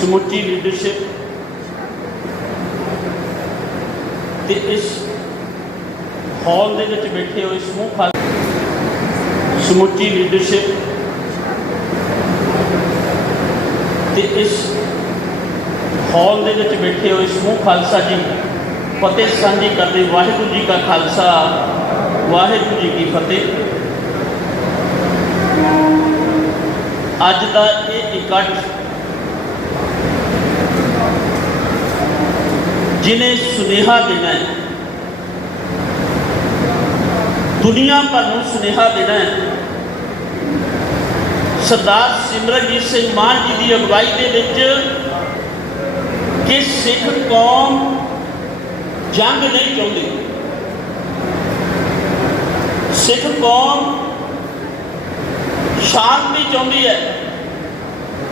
ਸਮੁੱਚੀ ਲੀਡਰਸ਼ਿਪ ਤੇ ਇਸ ਹਾਲ ਦੇ ਵਿੱਚ ਬੈਠੇ ਹੋਏ ਸਮੂਹ ਖਾਲ ਸਮੁੱਚੀ ਲੀਡਰਸ਼ਿਪ ਤੇ ਇਸ ਹਾਲ ਦੇ ਵਿੱਚ ਬੈਠੇ ਹੋਏ ਸਮੂਹ ਖਾਲਸਾ ਜੀ ਫਤਿਹ ਸਾਂਝੀ ਕਰਦੇ, ਵਾਹਿਗੁਰੂ ਜੀ ਕਾ ਖਾਲਸਾ, ਵਾਹਿਗੁਰੂ ਜੀ ਕੀ ਫਤਿਹ। ਅੱਜ ਦਾ ਇਹ ਇਕੱਠ ਜਿਨੇ ਸੁਨੇਹਾ ਦੇਣਾ ਹੈ, ਦੁਨੀਆ ਭਰ ਨੂੰ ਸੁਨੇਹਾ ਦੇਣਾ ਹੈ, ਸਰਦਾਰ ਸਿਮਰਨਜੀਤ ਸਿੰਘ ਮਾਨ ਜੀ ਦੀ ਅਗਵਾਈ ਦੇ ਵਿੱਚ ਕਿ ਸਿੱਖ ਕੌਮ ਜੰਗ ਨਹੀਂ ਚਾਹੁੰਦੀ। ਸਿੱਖ ਕੌਮ ਸ਼ਾਂਤੀ ਚਾਹੁੰਦੀ ਹੈ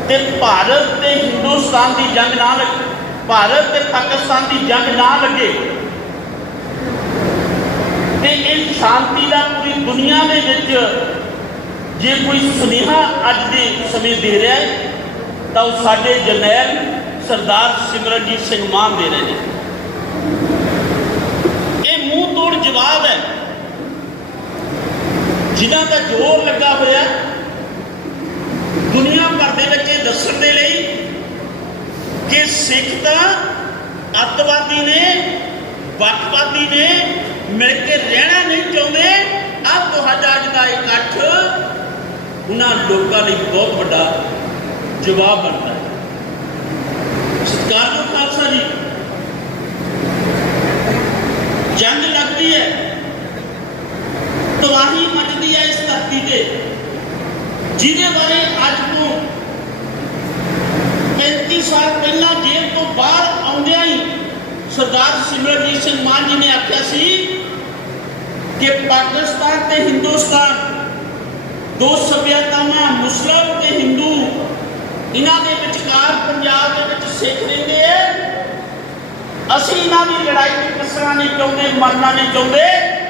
ਤੇ ਭਾਰਤ ਤੇ ਹਿੰਦੁਸਤਾਨ ਦੀ ਜੰਗ ਨਾ ਲੱਗੇ ਭਾਰਤ ਤੇ ਪਾਕਿਸਤਾਨ ਦੀ ਜੰਗ ਨਾ ਲੱਗੇ ਤੇ ਇਹ ਸ਼ਾਂਤੀ ਦਾ ਪੂਰੀ ਦੁਨੀਆ ਦੇ ਵਿੱਚ ਜੇ ਕੋਈ ਸੁਨੇਹਾ ਅੱਜ ਦੇ ਸਮੇਂ ਦੇ ਰਿਹਾ ਹੈ, ਤਾਂ ਉਹ ਸਾਡੇ ਜਰਨੈਲ ਸਰਦਾਰ ਸਿਮਰਨਜੀਤ ਸਿੰਘ ਮਾਨ ਦੇ ਰਹੇ ਨੇ। ਇਹ ਮੂੰਹ ਤੋੜ ਜਵਾਬ ਹੈ। ਜਿਨ੍ਹਾਂ ਦਾ ਜ਼ੋਰ ਲੱਗਾ ਹੋਇਆ ਦੁਨੀਆ ਭਰ ਦੇ ਵਿੱਚ ਇਹ ਦੱਸਣ ਦੇ ਲਈ ਕਿ ਸਿੱਖ ਤਾਂ ਅੱਤਵਾਦੀ ਨੇ, ਵੱਖਵਾਦੀ ਨੇ, ਮਿਲ ਕੇ ਰਹਿਣਾ ਨਹੀਂ ਚਾਹੁੰਦੇ। ਆ ਤੁਹਾਡਾ ਅੱਜ ਇਕੱਠ, ਉਹਨਾਂ ਲੋਕਾਂ ਲਈ ਬਹੁਤ ਵੱਡਾ ਜਵਾਬ ਬਣਦਾ ਹੈ। ਸਤਿਕਾਰਯੋਗ ਖਾਲਸਾ ਜੀ, ਜੰਗ ਲੱਗਦੀ ਹੈ। ਤਬਾਹੀ ਮਚਦੀ ਹੈ ਇਸ ਧਰਤੀ ਤੇ। ਜਿਹਦੇ ਬਾਰੇ ਅੱਜ ਤੋਂ 35 ਸਾਲ ਪਹਿਲਾਂ ਜੇਲ੍ਹ ਤੋਂ ਬਾਹਰ ਆਉਂਦਿਆਂ ਹੀ ਸਰਦਾਰ ਸਿਮਰਨਜੀਤ ਸਿੰਘ ਮਾਨ ਜੀ ਨੇ ਆਖਿਆ ਸੀ ਕਿ ਪਾਕਿਸਤਾਨ ਤੇ ਹਿੰਦੁਸਤਾਨ ਦੋ ਸਭਿਅਤਾਵਾਂ, ਮੁਸਲਮ ਤੇ ਹਿੰਦੂ, ਇਹਨਾਂ ਦੇ ਵਿਚਕਾਰ ਪੰਜਾਬ ਦੇ ਵਿੱਚ ਸਿੱਖ ਰਹਿੰਦੇ ਆ। ਅਸੀਂ ਇਹਨਾਂ ਦੀ ਲੜਾਈ ਵਿੱਚ ਕਿਸਣਾ ਨਹੀਂ ਚਾਹੁੰਦੇ, ਮਰਨਾ ਨਹੀਂ ਚਾਹੁੰਦੇ,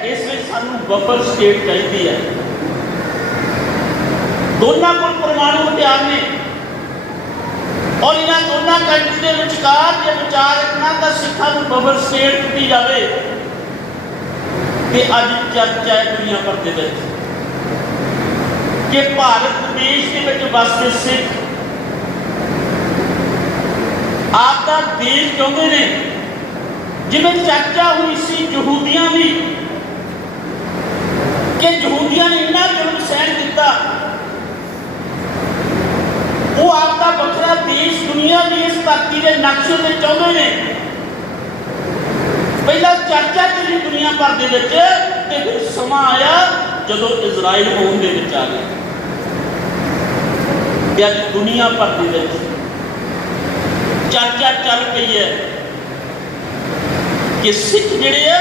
ਇਸ ਲਈ ਸਾਨੂੰ ਬਫਰ ਸਟੇਟ ਚਾਹੀਦੀ ਹੈ। ਦੋਨਾਂ ਕੋਲ ਪਰਮਾਣੂ ਹਥਿਆਰ ਨੇ। ਔਰ ਇਹਨਾਂ ਦੋਨਾਂ ਕੰਟਰੀ ਦੇ ਵਿਚਕਾਰ ਜੇ ਵਿਚਾਰ ਰੱਖਣਾ ਤਾਂ ਸਿੱਖਾਂ ਨੂੰ ਬਬਰ ਸਟੇਟ ਦਿੱਤੀ ਜਾਵੇ ਤੇ ਅੱਜ ਚਰਚਾ ਹੈ ਦੁਨੀਆ ਭਰ ਦੇ ਵਿੱਚ ਕਿ ਭਾਰਤ ਦੇਸ਼ ਦੇ ਵਿੱਚ ਵਸਦੇ ਸਿੱਖ ਆਪ ਦਾ ਦੇਸ਼ ਚਾਹੁੰਦੇ ਨੇ ਜਿਵੇਂ ਚਰਚਾ ਹੋਈ ਸੀ ਯਹੂਦੀਆਂ ਦੀ ਕਿ ਯਹੂਦੀਆਂ ਨੇ ਇੰਨਾ ਜ਼ੁਲਮ ਸਹਿਣ ਕੀਤਾ ਉਹ ਆਪ ਦਾ ਵੱਖਰਾ ਦੇਸ਼ ਦੁਨੀਆ ਦੀ ਇਸ ਧਰਤੀ ਦੇ ਨਕਸ਼ੇ ਤੇ ਚਾਹੁੰਦੇ ਨੇ। ਪਹਿਲਾਂ ਚਰਚਾ ਚੱਲੀ ਦੁਨੀਆ ਭਰ ਦੇ ਵਿੱਚ ਤੇ ਫਿਰ ਸਮਾਂ ਆਇਆ ਜਦੋਂ ਇਜ਼ਰਾਈਲ ਹੋਣ ਦੇ ਵਿੱਚ ਆ ਗਿਆ। ਤੇ ਅੱਜ ਦੁਨੀਆ ਭਰ ਦੇ ਵਿੱਚ ਚਰਚਾ ਚੱਲ ਪਈ ਹੈ ਕਿ ਸਿੱਖ ਜਿਹੜੇ ਆ,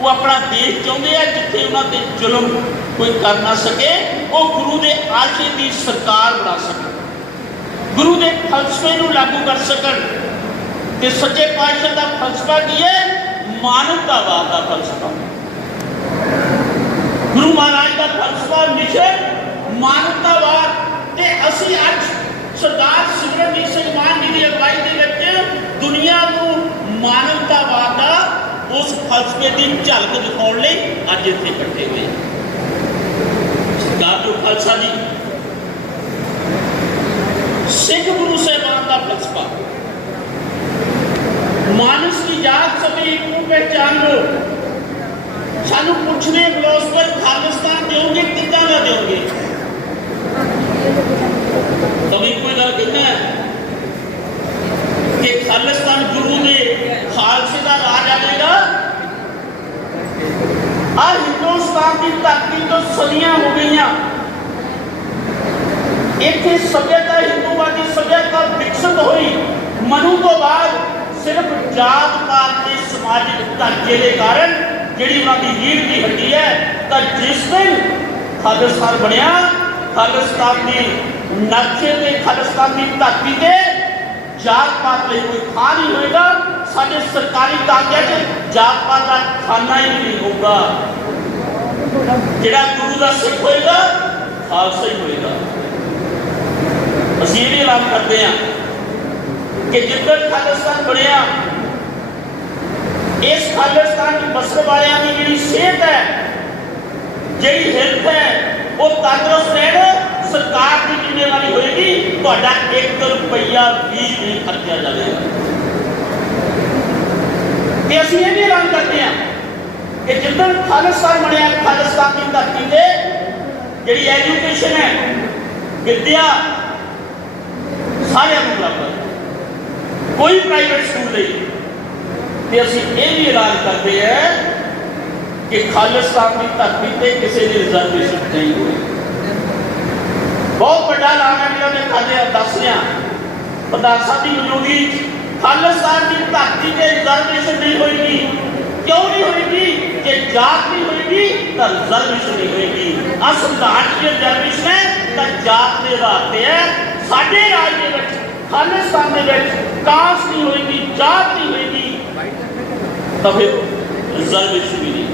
ਉਹ ਆਪਣਾ ਦੇਸ਼ ਚਾਹੁੰਦੇ ਆ ਜਿੱਥੇ ਉਹਨਾਂ ਤੇ ਜ਼ੁਲਮ ਕੋਈ ਕਰ ਨਾ ਸਕੇ, ਉਹ ਗੁਰੂ ਦੇ ਆਸ਼ੇ ਦੀ ਸਰਕਾਰ ਬਣਾ ਸਕੇ। ਗੁਰੂ ਦੇ ਫਲਸਫੇ ਨੂੰ ਲਾਗੂ ਕਰ ਸਕਣ। ਤੇ ਸੱਚੇ ਪਾਤਸ਼ਾਹ ਦਾ ਫਲਸਫਾ ਕੀ ਹੈ? ਮਾਨਵਤਾਵਾਦ ਦਾ ਫਲਸਫਾ। ਗੁਰੂ ਮਹਾਰਾਜ ਦਾ ਫਲਸਫਾ ਮਿਸ਼ਨ ਮਾਨਵਤਾਵਾਦ ਤੇ ਅਸੀਂ ਅੱਜ ਸਰਦਾਰ ਸਿਮਰਨਜੀਤ ਸਿੰਘ ਮਾਨ ਜੀ ਦੀ ਅਗਵਾਈ ਦੇ ਵਿੱਚ ਦੁਨੀਆ ਨੂੰ ਮਾਨਵਤਾਵਾਦ ਦਾ ਉਸ ਫਲਸਫੇ ਦੀ ਝਲਕ ਦਿਖਾਉਣ ਲਈ ਅੱਜ ਇੱਥੇ ਇਕੱਠੇ ਹੋਏ ਸਰਦਾਰ ਜੋ ਖਾਲਸਾ ਜੀ ਸਿੱਖ ਗੁਰੂ ਸਾਹਿਬਾਨ ਦਾ ਫਲਸਫਾ ਮਾਨਸ ਦੀ ਜਾਤ ਸਭੀ ਨੂੰ ਪਹਿਚਾਨ ਲੋ ਸਾਨੂੰ ਪੁੱਛਦੇ ਫਿਲੋਸਫਰ ਖਾਲਿਸਤਾਨ ਦਿਓਗੇ ਕਿੱਦਾਂ ਦਾ ਦਿਓਗੇ ਕभी ਕੋਈ ਗੱਲ ਕਹਿੰਦਾ ਹੈ ਕਿ ਖਾਲਿਸਤਾਨ ਗੁਰੂ ਦੇ ਖਾਲਸੇ ਦਾ ਰਾਜ ਆਵੇਗਾ ਆ ਹਿੰਦੁਸਤਾਨ ਦੀ ਧਰਤੀ ਤੋਂ ਸਦੀਆਂ ਹੋ ਗਈਆਂ ਇੱਥੇ ਸਭਿਅਤਾ ਹਿੰਦੂਵਾਦੀ ਸਭਿਅਤਾ ਵਿਕਸਿਤ ਹੋਈ ਮਨੂ ਤੋਂ ਬਾਅਦ ਸਿਰਫ ਜਾਤ ਪਾਤ ਦੇ ਸਮਾਜਿਕ ਢਾਂਚੇ ਦੇ ਕਾਰਨ ਜਿਹੜੀ ਉਹਨਾਂ ਦੀ ਰੀੜ ਦੀ ਹੱਡੀ ਹੈ, ਤਾਂ ਜਿਸ ਦਿਨ ਖਾਲਿਸਤਾਨ ਬਣਿਆ ਖਾਲਿਸਤਾਨ ਦੀ ਨਕਸ਼ੇ ਤੇ ਖਾਲਿਸਤਾਨ ਦੀ ਧਰਤੀ ਤੇ ਜਾਤ ਪਾਤ ਲਈ ਕੋਈ ਥਾਂ ਨਹੀਂ ਹੋਏਗਾ, ਸਾਡੇ ਸਰਕਾਰੀ ਕਾਗਜ਼ਾਂ 'ਚ ਜਾਤ ਪਾਤ ਦਾ ਖਾਨਾ ਹੀ ਨਹੀਂ ਹੋਊਗਾ। ਜਿਹੜਾ ਗੁਰੂ ਦਾ ਸਿੱਖ ਹੋਏਗਾ, ਖਾਲਸਾ ਹੀ ਹੋਏਗਾ। ਅਸੀਂ ਇਹ ਵੀ ਐਲਾਨ ਕਰਦੇ ਹਾਂ ਕਿ ਜਿੱਦਣ ਖਾਲਿਸਤਾਨ ਬਣਿਆ ਇਸ ਖਾਲਿਸਤਾਨ ਚ ਬਸਣ ਵਾਲਿਆਂ ਦੀ ਜਿਹੜੀ ਸਿਹਤ ਹੈ ਜਿਹੜੀ ਹਿਲਤ ਹੈ ਉਹ ਤੰਦਰੁਸਤ ਰਹਿਣ ਸਰਕਾਰ ਦੀ ਜ਼ਿੰਮੇਵਾਰੀ ਹੋਏਗੀ ਤੁਹਾਡਾ 1 ਰੁਪਈਆ ਵੀ ਨਹੀਂ ਖਰਚਿਆ ਜਾਵੇਗਾ ਤੇ ਅਸੀਂ ਇਹ ਵੀ ਐਲਾਨ ਕਰਦੇ ਹਾਂ ਕਿ ਜਿੱਦਣ ਖਾਲਿਸਤਾਨ ਬਣਿਆ ਖਾਲਿਸਤਾਨ ਦੀ ਧਰਤੀ ਤੇ ਜਿਹੜੀ ਐਜੂਕੇਸ਼ਨ ਹੈ ਵਿਦਿਆ ਸਾਰਿਆਂ ਨੂੰ ਬਰਾਬਰ ਕੋਈ ਪ੍ਰਾਈਵੇਟ ਸਕੂਲ ਨਹੀਂ ਤੇ ਅਸੀਂ ਇਹ ਵੀ ਐਲਾਨ ਕਰਦੇ ਹਾਂ ਕਿ ਖਾਲਿਸਤਾਨ ਦੀ ਧਰਤੀ ਤੇ ਕਿਸੇ ਦੀ ਰਿਜ਼ਰਵੇਸ਼ਨ ਨਹੀਂ ਹੋਈ ਬਹੁਤ ਵੱਡਾ ਐਲਾਨ ਹੈ ਜਿਹੜਾ ਮੈਂ ਖਾਦੇ ਦੱਸ ਰਿਹਾ ਪ੍ਰਧਾਨ ਸਾਹਿਬ ਦੀ ਮੌਜੂਦਗੀ 'ਚ ਖਾਲਿਸਤਾਨ ਦੀ ਧਰਤੀ ਤੇ ਰਿਜ਼ਰਵੇਸ਼ਨ ਨਹੀਂ ਹੋਏਗੀ ਕਿਉਂ ਨਹੀਂ ਹੋਏਗੀ ਜੇ ਜਾਤ ਨਹੀਂ ਹੋਏਗੀ ਤਾਂ ਰਿਜ਼ਰਵੇਸ਼ਨ ਨਹੀਂ ਹੋਏਗੀ ਆ ਸੰਵਿਧਾਨ 'ਚ ਜੇ ਰਿਜ਼ਰਵੇਸ਼ਨ ਹੈ ਤਾਂ ਜਾਤ ਦੇ ਆਧਾਰ ਤੇ ਹੈ ਸਾਡੇ ਰਾਜ ਦੇ ਵਿੱਚ ਖਾਲਿਸਤਾਨ ਦੇ ਵਿੱਚ ਕਾਸਟ ਨਹੀਂ ਹੋਏਗੀ, ਜਾਤ ਨਹੀਂ ਹੋਏਗੀ, ਤਾਂ ਫਿਰ ਰਿਜ਼ਰਵੇਸ਼ਨ ਵੀ ਨਹੀਂ।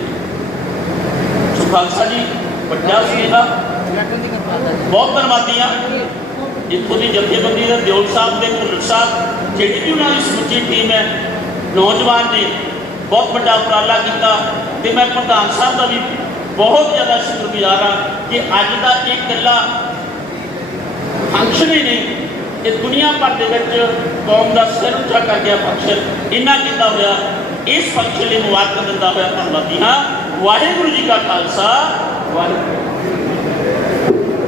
ਸੋ ਖਾਲਸਾ ਜੀ, ਵੱਡਾ ਸੁਨੇਹਾ ਬਹੁਤ ਧੰਨਵਾਦੀਆਂ ਇੱਥੋਂ ਦੀ ਜਥੇਬੰਦੀ ਦੇ ਦਿਓਲ ਸਾਹਿਬ ਦੇ ਭੁੱਲਰ ਸਾਹਿਬ, ਜਿਹੜੀ ਵੀ ਉਹਨਾਂ ਦੀ ਸਮੁੱਚੀ ਟੀਮ ਹੈ, ਨੌਜਵਾਨ ਨੇ ਬਹੁਤ ਵੱਡਾ ਉਪਰਾਲਾ ਕੀਤਾ। ਤੇ ਮੈਂ ਪ੍ਰਧਾਨ ਸਾਹਿਬ ਦਾ ਵੀ ਬਹੁਤ ਜ਼ਿਆਦਾ ਸ਼ੁਕਰਗੁਜ਼ਾਰ ਹਾਂ ਕਿ ਅੱਜ ਦਾ ਇਹ ਇਕੱਲਾ ਫੰਕਸ਼ਨ ਹੀ ਨਹੀਂ ਇਹ ਦੁਨੀਆ ਭਰ ਦੇ ਵਿੱਚ ਕੌਮ ਦਾ ਸਿਰ ਉੱਚਾ ਕਰ ਗਿਆ ਫੰਕਸ਼ਨ। ਇੰਨਾ ਕੀਤਾ ਹੋਇਆ? ਇਸ ਫੰਕਸ਼ਨ ਲਈ ਮੁਬਾਰਕ ਦਿੰਦਾ ਹੋਇਆ ਧੰਨਵਾਦੀ ਹਾਂ। ਵਾਹਿਗੁਰੂ ਜੀ ਕਾ ਖਾਲਸਾ। ਵਾਹਿਗੁਰੂ